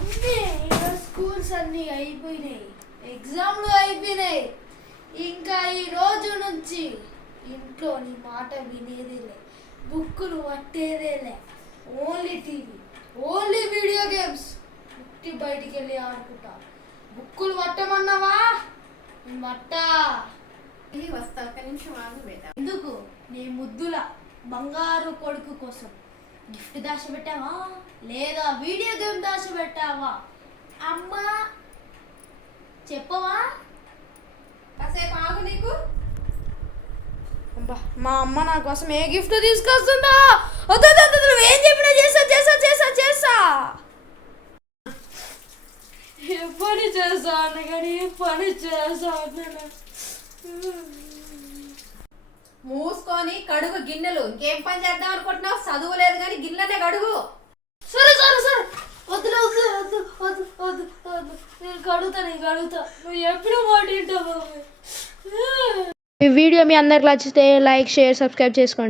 Mummy schools అన్నీ అయిపోయినాయి, ఎగ్జామ్లు అయిపోయినాయి. ఇంకా ఈ రోజు నుంచి ఇంట్లో నీ మాట వినేదేలే, బుక్కులు పట్టేదేలే. Only TV, only video games. పుట్టి బయటికి వెళ్ళి ఆడుకుంటా. బుక్కులు పట్టమన్నావా? నేను పట్టా. వస్తా, ఒక నిమిషం ఆగు బేట. ఎందుకు? నీ ముద్దుల బంగారు కొడుకు కోసం గిఫ్ట్ దాచిపెట్టావా లేదా వీడియో గేమ్ దాచిపెట్టావా? అమ్మా చెప్పవా? కాసేపు ఆగు. నీకు మా అమ్మ నా కోసం ఏ గిఫ్ట్ తీసుకొస్తుందా? ఏం చెప్పినా చేసా చేసా చేసా చేసా. ఏ పని చేసా అన్న కానీ ఏ పని చేసా అన్న. మూసుకొని కడుగు గిన్నెలు. ఇంకేం పని చేద్దాం అనుకుంటున్నావు? చదువు లేదు కానీ గిన్నెలనే కడుగు. సరే సరే సరే, వద్దులే వద్దు వద్దు వద్దు వద్దు వద్దు, నేను కడుగుతా నువ్వు ఎప్పుడు మాట వింటావు. ఈ వీడియో మీ అందరికి నచ్చితే లైక్, షేర్, సబ్స్క్రైబ్ చేసుకోండి.